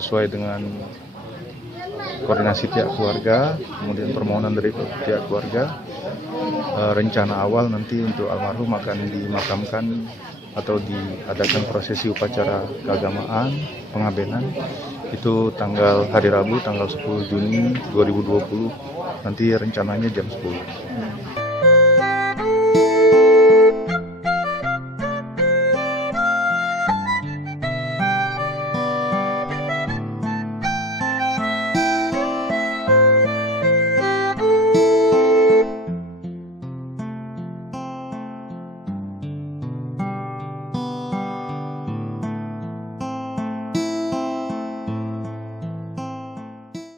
sesuai dengan koordinasi pihak keluarga, kemudian permohonan dari pihak keluarga, rencana awal nanti untuk almarhum akan dimakamkan atau diadakan prosesi upacara keagamaan pengabenan itu hari Rabu tanggal 10 Juni 2020 nanti rencananya jam 10.